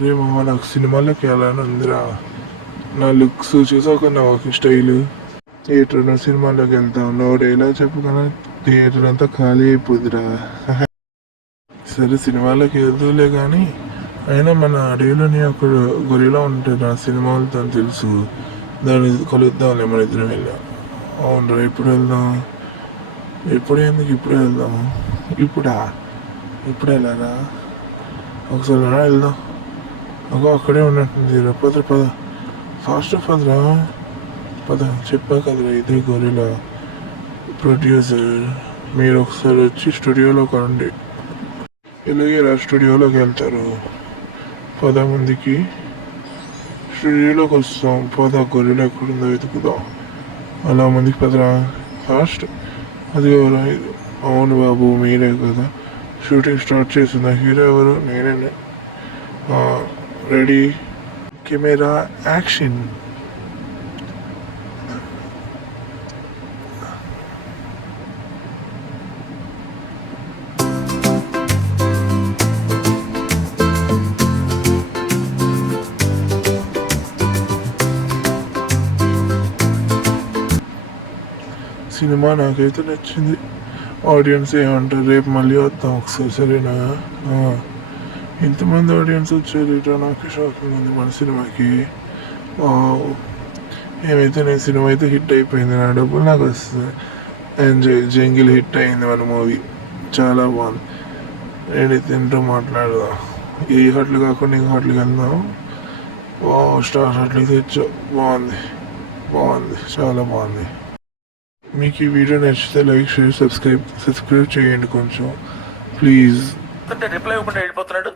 రేమో నాకు సినిమాలోకి వెళ్ళాలని ఉందిరా. నా లుక్స్ చూసాక నా వాకింగ్ స్టైల్. థియేటర్ సినిమాలోకి వెళ్తాం, నువ్వు ఎలా చెప్పుకున్నా థియేటర్ అంతా ఖాళీ అయిపోద్దిరా. సరే సినిమాలోకి వెళ్తూలే కానీ అయినా మన అడవిలోని ఒక గొరిలా ఉంటుంది, ఆ సినిమా వెళ్తాను తెలుసు. దాన్ని కలుద్దాంలే మన ఇద్దరం వెళ్ళాం. అవునరా, ఎప్పుడు వెళ్దాం? ఎప్పుడు ఎందుకు, ఇప్పుడు వెళ్దాం. ఇప్పుడా? ఇప్పుడు వెళ్ళారా? ఒకసారి వెళ్దాం. అక్కడే ఉన్నట్టుంది. పద పద, ఫాస్ట్ పదరా. పద, చెప్పా కదరా ఇదే గొరిలా ప్రొడ్యూసర్. మీరు ఒకసారి వచ్చి స్టూడియోలోకి రండి. ఎలాగేరా స్టూడియోలోకి వెళ్తారు? 10 మందికి స్టూడియోలోకి వస్తాం. పద, గొర్రెలు ఎక్కడుందో వెతుకుదాం. అలా మందికి పదరా, ఫాస్ట్. అది ఎవరు? అవును బాబు, మీరే కదా షూటింగ్ స్టార్ట్ చేసిందా? హీరో ఎవరు? నేనే. Ready, camera, action. సినిమా నాకైతే నచ్చింది. ఆడియన్స్ ఏమంటారు? రేపు మళ్ళీ వద్దాం ఒకసారి, సరేనా? ఇంతమంది ఆడియన్స్ వచ్చారు, నాకు షాకింగ్ ఉంది మన సినిమాకి. ఏమైతే నేను సినిమా అయితే హిట్ అయిపోయింది, నా డబ్బులు నాకు వస్తుంది. ఎంజాయ్. జంగిల్ హిట్ అయింది మన మూవీ, చాలా బాగుంది. నేను తింటూ మాట్లాడదాం. ఏ హోటల్ కాకుండా ఇంక హోటల్కి వెళ్దాం. స్టార్ హోటల్కి తెచ్చా. బాగుంది, చాలా బాగుంది. మీకు ఈ వీడియో నచ్చితే లైక్, షేర్, సబ్స్క్రైబ్ చేయండి కొంచెం ప్లీజ్. రిప్లై ఇవ్వకుండా వెళ్ళిపోతున్నాడు.